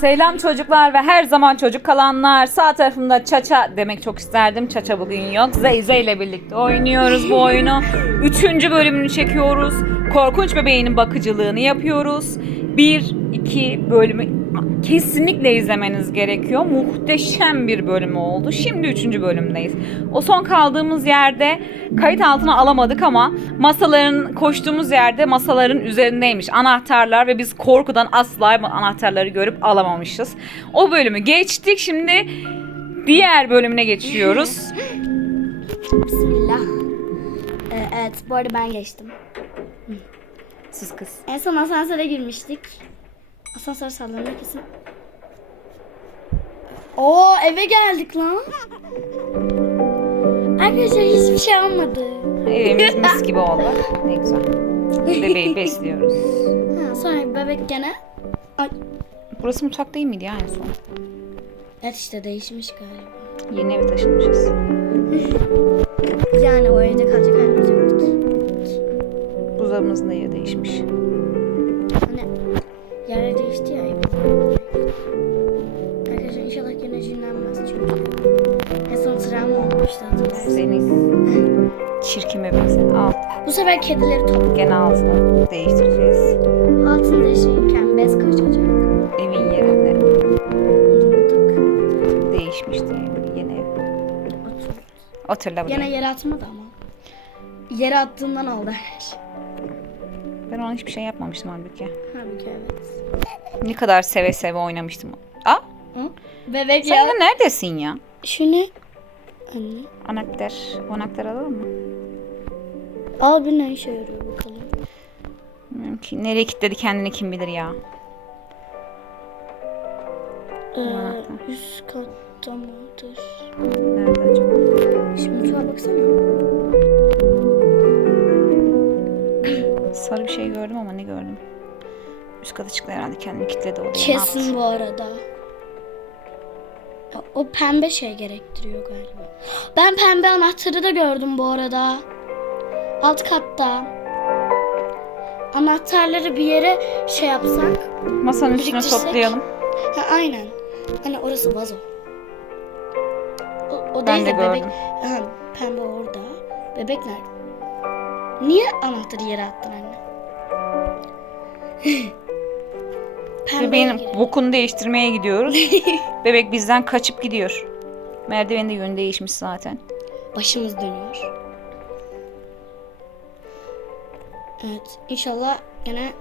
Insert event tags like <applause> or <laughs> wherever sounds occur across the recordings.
Selam çocuklar ve her zaman çocuk kalanlar. Sağ tarafımda Çaça demek çok isterdim. Çaça bugün yok. Zeyze ile birlikte oynuyoruz bu oyunu. Üçüncü bölümünü çekiyoruz. Korkunç bebeğinin bakıcılığını yapıyoruz. Bir, iki bölümü kesinlikle izlemeniz gerekiyor. Muhteşem bir bölüm oldu. Şimdi üçüncü bölümdeyiz. O son kaldığımız yerde kayıt altına alamadık ama masaların koştuğumuz yerde masaların üzerindeymiş anahtarlar ve biz korkudan asla anahtarları görüp alamamışız. O bölümü geçtik. Şimdi diğer bölümüne geçiyoruz. Bismillah. Ee, evet bu arada ben geçtim. Siz kız. En son asansöre girmiştik. Asansör sallanıyor kesin. Oo eve geldik lan. Arkadaşlar hiçbir şey olmadı. Evimiz <laughs> mis gibi oldu. Ne güzel. Bebeği besliyoruz. Ha, sonra bebek gene. Ay. Burası mutfak değil miydi ya en son? Evet işte değişmiş galiba. Yeni eve taşınmışız. Yani o evde kalacak halimiz yoktu ki. Buzdolabımızın da yeri değişmiş. Değişti ya. Arkadaşlar inşallah gene cinlenmez çünkü. En son travma olmuştu hatırlarsın. Senin çirkin bebeğin sen. Al. Bu sefer kedileri top Gene altını değiştireceğiz. altın değiştirirken bez kaçacak. Evin yerini Unuttuk. değişmişti. Yeni ev. Otur. Hatırla bunu. Gene yere atmadı ama. Yere attığından oldu her şey. Ben ona hiçbir şey yapmamıştım halbuki. Halbuki evet. Ne kadar seve seve oynamıştım. Aa, Hı? Bebek sen ya. yine neredesin ya? Şu ne? Anne. Anahtar. O anahtarı alalım mı? Al bir ne işe yarıyor bakalım. Bilmiyorum ki. Nereye kilitledi kendini kim bilir ya. Ee, Anahtar. üst katta mıdır? Nerede acaba? Şimdi mutfağa baksana. Sarı bir şey gördüm ama ne gördüm? Üst kata çıktı herhalde kendini kilitledi odaya. Kesin bu arada. O- pembe şey gerektiriyor galiba. Ben pembe anahtarı da gördüm bu arada. Alt katta. Anahtarları bir yere şey yapsak. Masanın üstüne toplayalım. Ha aynen. Hani orası vazo. O, o Ben değil de de bebek. gördüm. Pembe orada. Bebek nerede? Niye anahtarı yere attın anne? Bebeğin girelim. bokunu değiştirmeye gidiyoruz. <laughs> Bebek bizden kaçıp gidiyor. Merdivenin de yönü değişmiş zaten. Başımız dönüyor. Evet. inşallah gene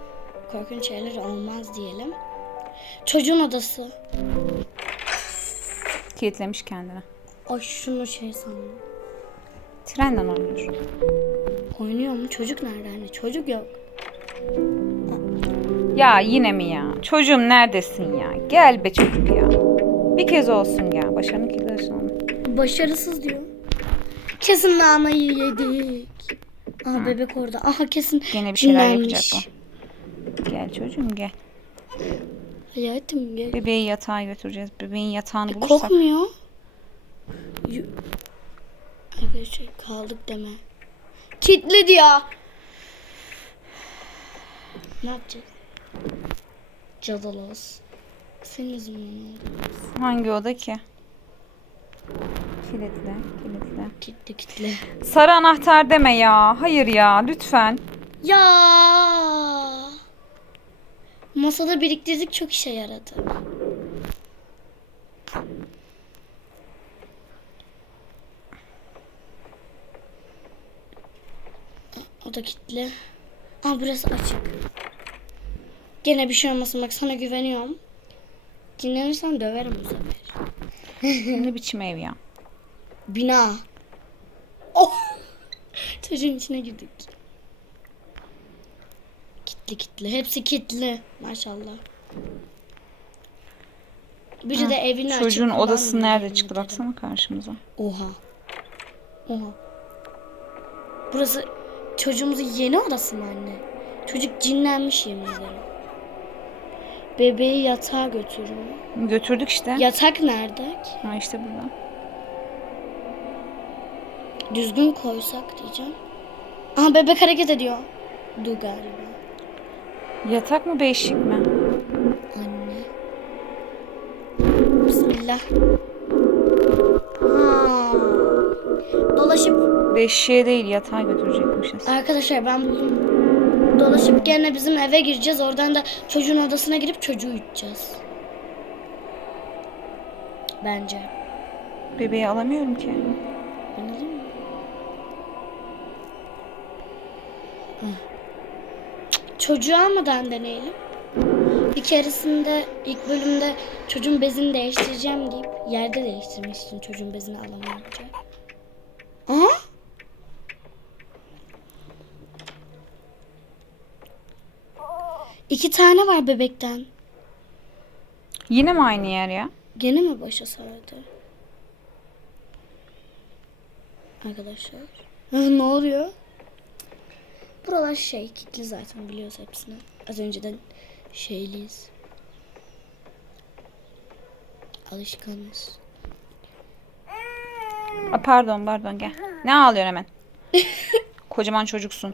korkunç şeyler olmaz diyelim. Çocuğun odası. Kilitlemiş kendini. Ay şunu şey sandım. Trenden oynuyor. Oynuyor mu? Çocuk nerede anne? Çocuk yok. Ya yine mi ya? Çocuğum neredesin ya? Gel be çocuk ya. Bir kez olsun ya. Başarının onu. Başarısız diyor. Kesin nanayı yedik. Aha bebek orada. Aha kesin Gene bir şeyler dinlenmiş. yapacak o. Gel çocuğum gel. Hayatım gel. Bebeği yatağa götüreceğiz. Bebeğin yatağını bulursak. Kokmuyor. Arkadaşlar kaldık deme. Kitledi ya. Ne yapacağız? Cadalos. Senin yüzünden oldu. Hangi oda ki? Kilitli, kilitli. Kitli kitli. Sarı anahtar deme ya. Hayır ya, lütfen. Ya. Masada biriktirdik çok işe yaradı. O da kilitli. Aa burası açık. Gene bir şey olmasın bak sana güveniyorum. Dinlenirsen döverim bu sefer. <laughs> ne biçim ev ya? Bina. Oh. <laughs> Çocuğun içine girdik. Kitli kitli. Hepsi kitli. Maşallah. Biri de evini açıp Çocuğun odası nerede çıktı ederim. baksana karşımıza. Oha. Oha. Burası çocuğumuzun yeni odası mı anne? Çocuk cinlenmiş yemin ederim. Bebeği yatağa götürün. Götürdük işte. Yatak nerede? Ha işte burada. Düzgün koysak diyeceğim. Aha bebek hareket ediyor. Du galiba. Yatak mı beşik mi? Anne. Bismillah. Ha. Dolaşıp Beşiğe değil yatağa götürecekmişiz. arkadaşlar ben buldum. Dolaşıp gene bizim eve gireceğiz. Oradan da çocuğun odasına girip çocuğu uyutacağız. Bence. Bebeği alamıyorum ki. Anladın mı? Hı. Çocuğu almadan deneyelim. Bir keresinde ilk bölümde çocuğun bezini değiştireceğim deyip yerde değiştirmek için çocuğun bezini alamayınca. Aha. İki tane var bebekten. Yine mi aynı yer ya? Gene mi başa sardı? Arkadaşlar. ne oluyor? Buralar şey kilitli zaten biliyoruz hepsini. Az önceden şeyliyiz. Alışkanız. Aa, pardon pardon gel. Ne ağlıyorsun hemen? <laughs> Kocaman çocuksun.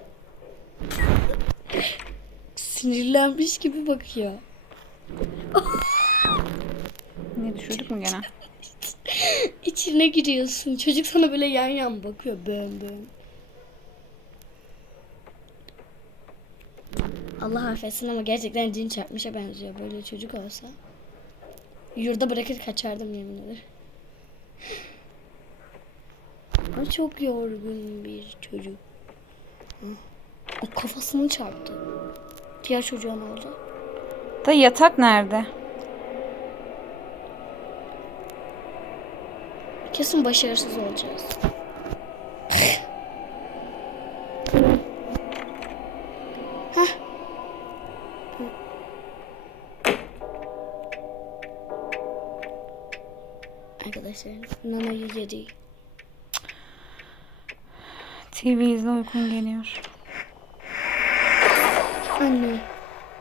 Sinirlenmiş gibi bakıyor. Ne düşürdük mü gene? <laughs> İçine giriyorsun. Çocuk sana böyle yan yan bakıyor. Bön bön. Allah affetsin ama gerçekten cin çarpmışa benziyor. Böyle çocuk olsa. Yurda bırakır kaçardım yemin ederim. Ama çok yorgun bir çocuk. O kafasını çarptı. Diğer çocuğa ne oldu? Da yatak nerede? Kesin başarısız olacağız. Hah. Arkadaşlar Nana'yı yedi. TV izle uykun geliyor. Anne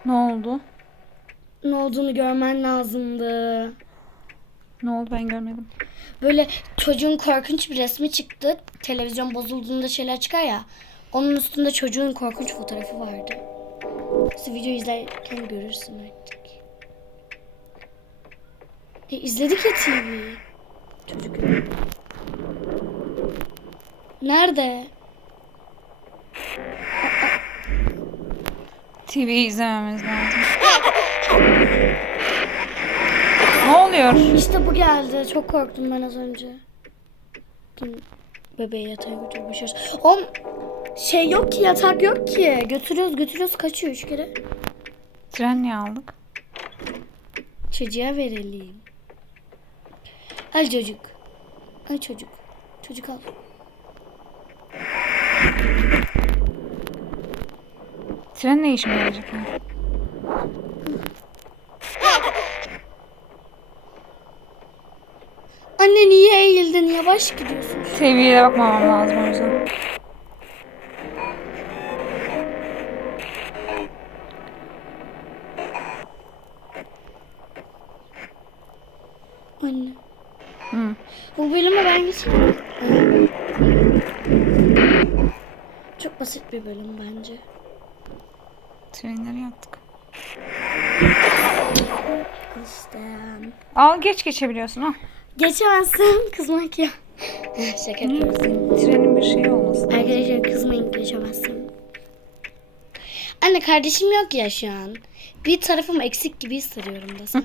Ne oldu? ne olduğunu görmen lazımdı. Ne oldu ben görmedim. Böyle çocuğun korkunç bir resmi çıktı. Televizyon bozulduğunda şeyler çıkar ya. Onun üstünde çocuğun korkunç fotoğrafı vardı. İşte video izlerken görürsün artık. E, izledik ya TV. Çocuk. Nerede? TV izlememiz lazım. ne oluyor? İşte bu geldi. Çok korktum ben az önce. Kim bebeği yatağa götürmüşüz. Oğlum şey yok ki yatak yok ki. Götürüyoruz götürüyoruz kaçıyor üç kere. Tren niye aldık? Çocuğa verelim. Al çocuk. Al çocuk. Çocuk al. Tren ne işime yarayacak? yani? Anne niye eğildin? Yavaş gidiyorsun. TV'ye de bakmamam lazım o yüzden. Anne. Hı. Bu bölümü ben geçeyim. Çok basit bir bölüm bence. Al geç geçebiliyorsun ha. Geçemezsin. Kızmak ya. <laughs> Şaka yapıyoruz. Trenin bir şeyi olmasın. Arkadaşlar kızmayın geçemezsin. Anne kardeşim yok ya şu an. Bir tarafım eksik gibi hissediyorum desem.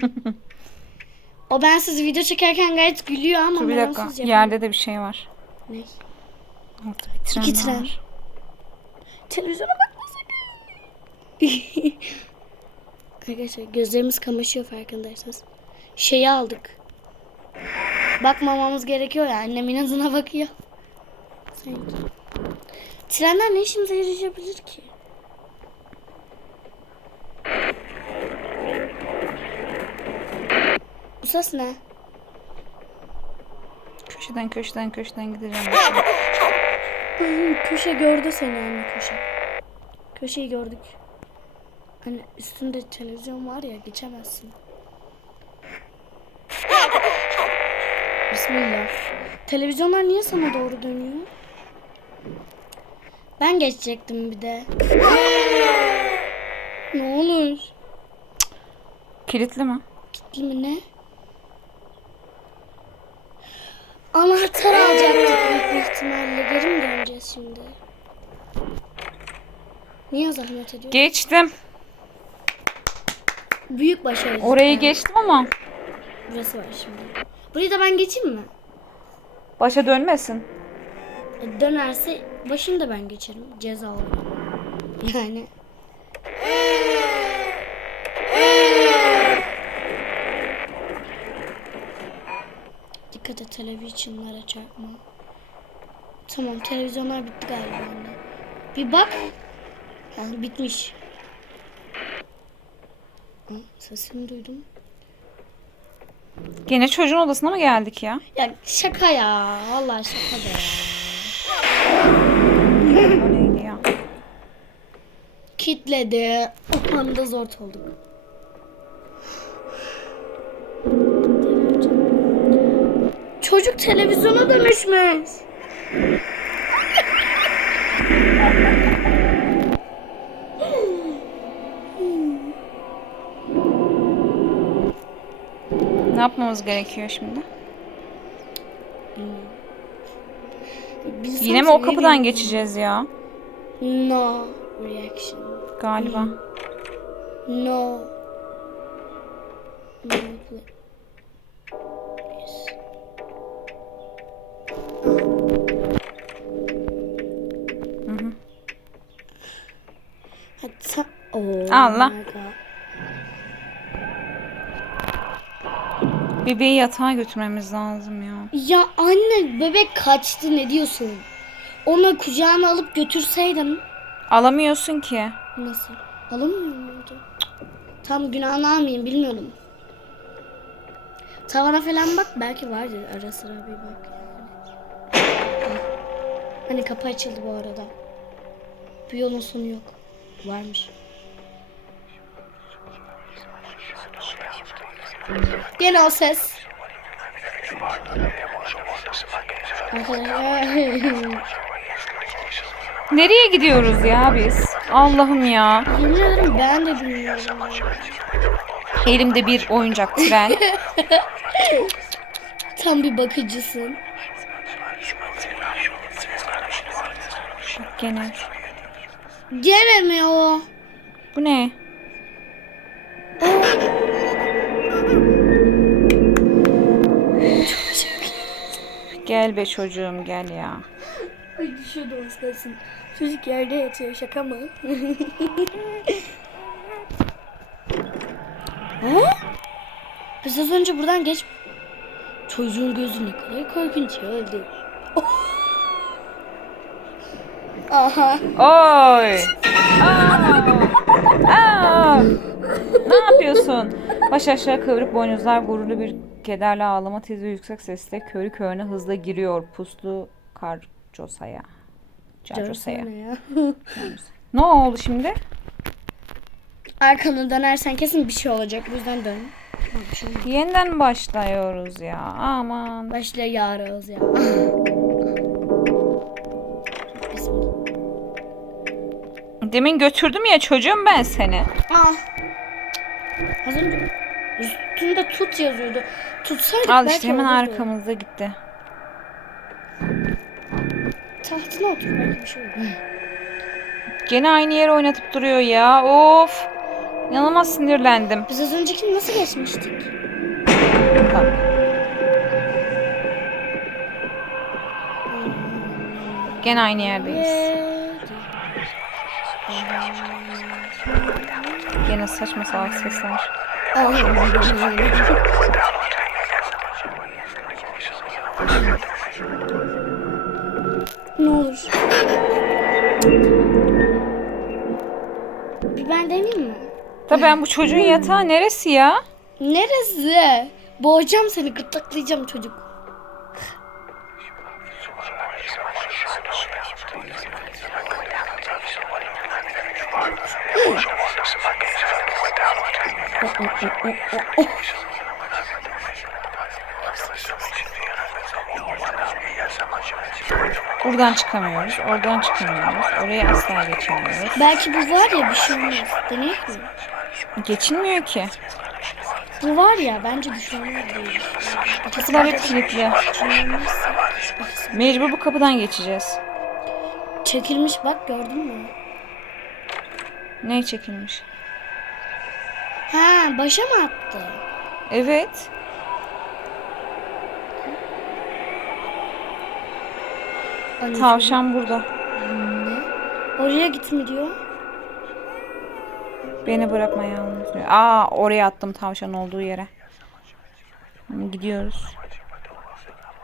<laughs> o ben siz video çekerken gayet gülüyor ama Dur bir ben dakika. onsuz yapamam. Yerde de bir şey var. Ne? Bir tren İki tren. var. Televizyona bakma sakın. <laughs> Arkadaşlar gözlerimiz kamaşıyor farkındaysanız. Şeyi aldık. Bakmamamız gerekiyor ya. Annem inadına bakıyor. Sanki. Trenler ne işimize yarayabilir ki? Bu ses ne? Köşeden köşeden köşeden gideceğim. Ay, köşe gördü seni anne köşe. Köşeyi gördük. Anne üstünde televizyon var ya geçemezsin. Bismillah. Televizyonlar niye sana doğru dönüyor? Ben geçecektim bir de. ne olur. Kilitli mi? Kilitli mi ne? Anahtar alacaktık büyük ihtimalle. Geri mi döneceğiz şimdi? Niye zahmet ediyor? Geçtim. Büyük başarı. Orayı geçtim ama Burası var şimdi. Burayı da ben geçeyim mi? başa dönmesin. E, Dönerse başını da ben geçerim. Ceza olur. Yani. Dikkat et televizyonlara çarpma. Tamam televizyonlar bitti galiba anne. Bir bak. Ha, bitmiş. Ha, sesimi duydum. Gene çocuğun odasına mı geldik ya? Ya şaka ya. Vallahi şaka be. O neydi ya? Kitledi. O anda zor olduk. Çocuk televizyona dönüşmüş. Ne yapmamız gerekiyor şimdi? Biz Yine mi o kapıdan geçeceğiz ya? No reaction. Galiba. No. No. Hatta oh Allah. my God. Bebeği yatağa götürmemiz lazım ya. Ya anne bebek kaçtı ne diyorsun? Onu kucağına alıp götürseydin. Alamıyorsun ki. Nasıl? Alamıyor muydu? Tam günahını almayayım bilmiyorum. Tavana falan bak belki vardır ara sıra bir bak. Hani kapı açıldı bu arada. Bir yolun sonu yok. Varmış. Gene o ses. <laughs> Nereye gidiyoruz ya biz? Allah'ım ya. Yemin ederim ben de bilmiyorum. Elimde bir oyuncak tren. <laughs> Tam bir bakıcısın. Gene. Gene mi o? Bu ne? Gel be çocuğum gel ya. Ay düşüyordu hastasın. Çocuk yerde yatıyor şaka mı? <laughs> ha? Biz az önce buradan geç... Çocuğun gözü ne kadar korkunç oldu. <laughs> Aha. Oy! Aa! Aa! Ne yapıyorsun? Baş aşağı kıvrık boynuzlar gururlu bir kederle ağlama tez ve yüksek sesle körü körüne hızla giriyor puslu karcosaya. Carcosaya. Ne oldu şimdi? Arkanı dönersen kesin bir şey olacak. Bu yüzden dön. Yeniden başlıyoruz ya. Aman. Başlıyoruz ya. Demin götürdüm ya çocuğum ben seni. Ah. Az önce üstünde tut yazıyordu. Tutsaydık Al işte hemen olurdu. arkamızda gitti. Tahtına otur belki bir şey olur. Gene aynı yere oynatıp duruyor ya. Of. İnanılmaz sinirlendim. Biz az öncekini nasıl geçmiştik? Bak. Gene aynı yerdeyiz. Gene saçma salak sesler. Ne olur. Bir ben demeyeyim mi? Da ben bu çocuğun yatağı neresi ya? Neresi? Boğacağım seni gırtlaklayacağım çocuk. Buradan çıkamıyoruz, oradan çıkamıyoruz, oraya asla geçemiyoruz. Belki bu var ya bir şey olmaz. Deneyek mi? Geçilmiyor ki. Bu var ya bence düşürülür değil. Kapılar hep kilitli. Mecbur bu kapıdan geçeceğiz. Çekilmiş bak gördün mü? Ne çekilmiş? Ha başa mı attı? Evet. Anne, Tavşan burada. Ne? Oraya gitme diyor. Beni bırakma yalnız diyor. Aa oraya attım tavşan olduğu yere. Şimdi gidiyoruz.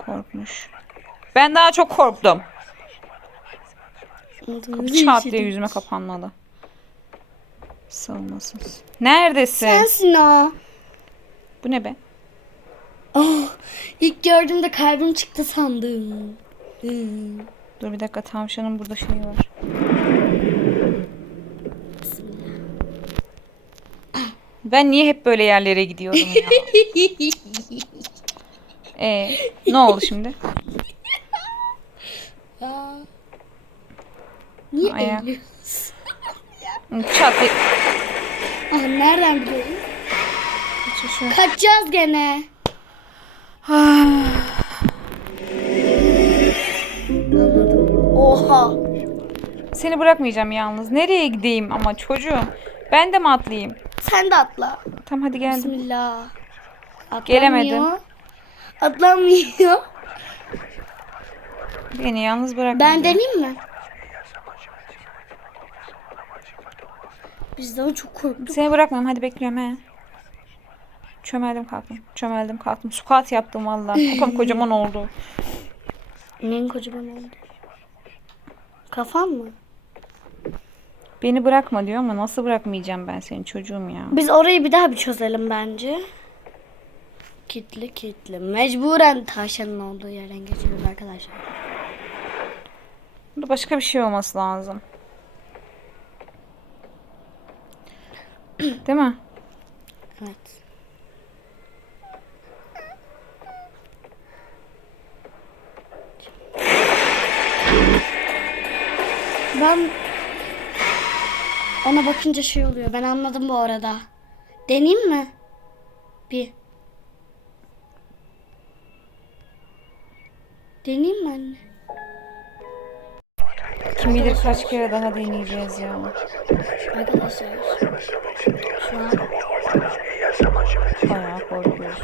Korkmuş. Ben daha çok korktum. Kapı çat diye yüzüme kapanmalı. Sığınmasız. Neredesin? Sensin o. Bu ne be? Oh, ilk gördüğümde kalbim çıktı sandım. Hmm. Dur bir dakika tavşanın burada şeyi var. Ben niye hep böyle yerlere gidiyorum ya? <laughs> Ee, ne oldu şimdi? Ya. Niye Ayak. Çat Ah, nereden biliyorsun? Kaçacağız gene. Oha. Seni bırakmayacağım yalnız. Nereye gideyim ama çocuğum? Ben de mi atlayayım? Sen de atla. Tamam hadi geldim. Bismillah. Atlamıyor. Gelemedim. Atlamıyor. Beni yalnız bırakma. Ben deneyeyim mi? Biz de çok korktuk. Seni bırakmıyorum hadi bekliyorum he. Çömeldim kalktım. Çömeldim kalktım. Squat yaptım valla. <laughs> Kafam kocaman oldu. Neyin kocaman oldu? Kafan mı? Beni bırakma diyor ama nasıl bırakmayacağım ben senin çocuğum ya. Biz orayı bir daha bir çözelim bence. Kitli kitli. Mecburen tavşanın olduğu yerden geçiyoruz arkadaşlar. Burada başka bir şey olması lazım. <clears throat> Değil mi? Evet. Ben ona bakınca şey oluyor. Ben anladım bu arada. Deneyeyim mi? Bir. Deneyeyim mi anne? Kim bilir kaç kere daha deneyeceğiz ya. Arkadaşlar. Şu an Bayağı korkuyoruz.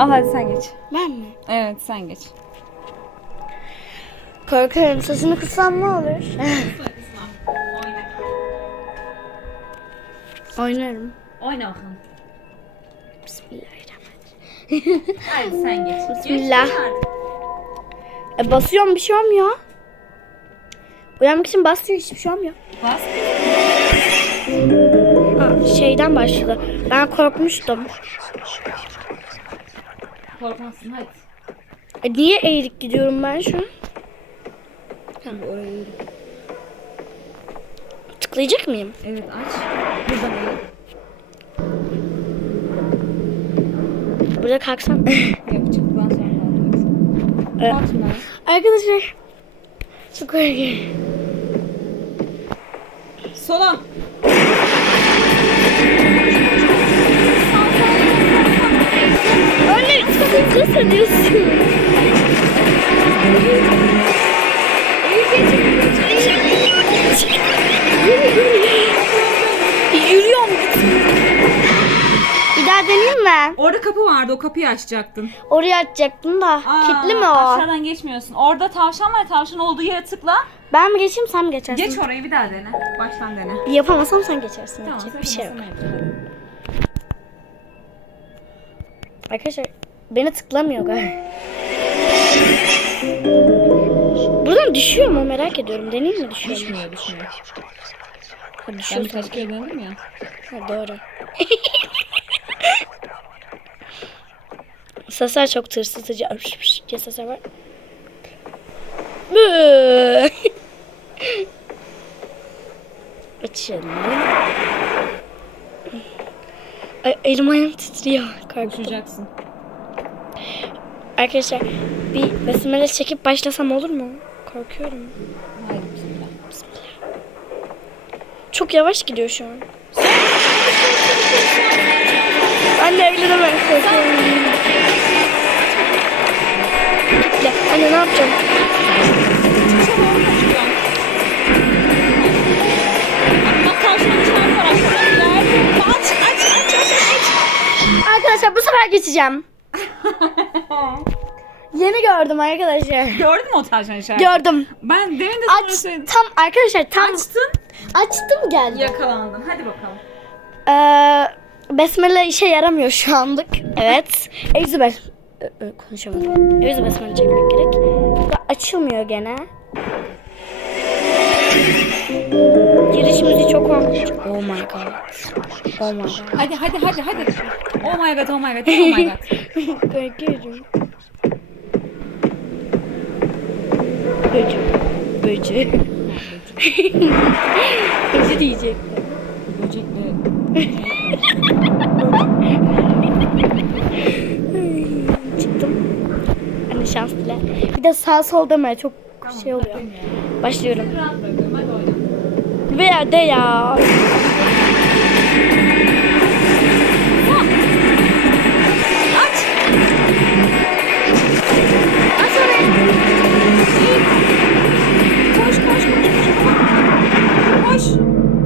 Al hadi sen geç. Ben mi? Evet sen geç. Korkarım. Sesini kıssam ne olur? Oynarım. Oyna bakalım. Bismillahirrahmanirrahim. Hadi sen geç. Bismillah. E, basıyorum bir şey olmuyor. Uyanmak için basıyor hiçbir şey olmuyor. Bas. Ha, şeyden başladı. Ben korkmuştum. Korkmazsın hadi. E, niye eğrik gidiyorum ben şu an? De oraya yürü. Tıklayacak mıyım? Evet aç. Buradan eğil. Burada kalksam. <laughs> Yok çıktıktan sonra. Evet. Arkadaşlar. Çok korkuyorum. Sola. Anne çok hızlı sanıyorsun. Yürüyorum. Bir daha deneyeyim mi? Orada kapı vardı o kapıyı açacaktın. Oraya açacaktım da. Aa, Kilitli mi o? Aşağıdan geçmiyorsun. Orada tavşan var tavşan olduğu yere tıkla. Ben mi geçeyim sen mi geçersin? Geç orayı bir daha dene. Baştan dene. Yapamasam sen geçersin. Tamam sen bir şey yok. yapacağım. Arkadaşlar Beni tıklamıyor galiba. Buradan düşüyor mu merak ediyorum. Deneyim mi düşüyor? Düşmüyor düşmüyor. Ha, Ben düşüyor birkaç sanki. kere denedim ya. Ha, doğru. <laughs> Sesler çok tırsıtıcı. Diye sesler var. Açalım. Elim ayağım titriyor. Korktum. Arkadaşlar bir besmele çekip başlasam olur mu? Korkuyorum. Haydi bismillah. Çok yavaş gidiyor şu an. Anne evlenemem. Korkuyorum. Kitle. Anne ne yapacağım? Geçeceğim. <laughs> Yeni gördüm arkadaşlar. Gördün mü o tavşan işareti? Gördüm. Ben demin de sana Aç söyledim. tam arkadaşlar tam Açtın. açtım geldi. Yakalandın. Hadi bakalım. Ee, besmele işe yaramıyor şu anlık. Evet. <laughs> Evzi bes Ö- ö, konuşamadım. Evzi besmele çekmek gerek. Bu da açılmıyor gene. Giriş müziği çok korkunç. Oh my god. Oh my god. Hadi hadi hadi hadi. Oh my god oh my god oh my god. Korkuyorum. Böcü. Böcü. Böcü diyecek. Böcekle. Çıktım. Hani şans dile. Bir de sağ sol deme çok şey oluyor. Başlıyorum. Rahat bırakıyorum hadi oyna. Veya de ya.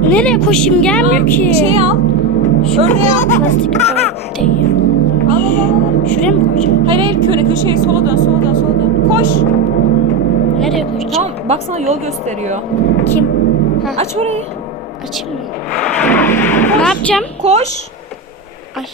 Nereye koşayım gelmiyor ki. Şey al. Örneği al. Plastik ördeği. Al al al. Şuraya mı koyacağım? Hayır hayır köne köşeye sola dön sola dön sola dön. Koş. Nereye koyacağım? Tamam baksana yol gösteriyor. Kim? Aç orayı. Açayım mı? Ne yapacağım? Koş. Ay.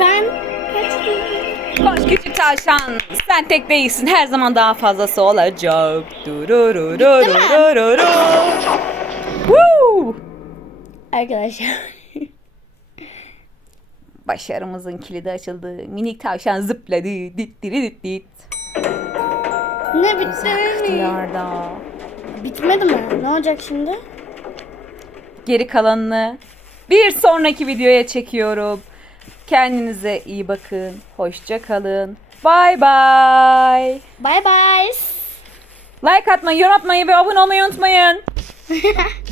Ben. Koş küçük tavşan. Sen tek değilsin. Her zaman daha fazlası olacak. Dururururururu. Woo! Arkadaşlar. Başarımızın kilidi açıldı. Minik tavşan zıpladı. Dit dit dit dit. ne bitti? Diyarda. Bitmedi mi? Ne olacak şimdi? Geri kalanını bir sonraki videoya çekiyorum. Kendinize iyi bakın. Hoşça kalın. Bye bye. Bye bye. Like atmayı, yorum atmayı ve abone olmayı unutmayın. <laughs>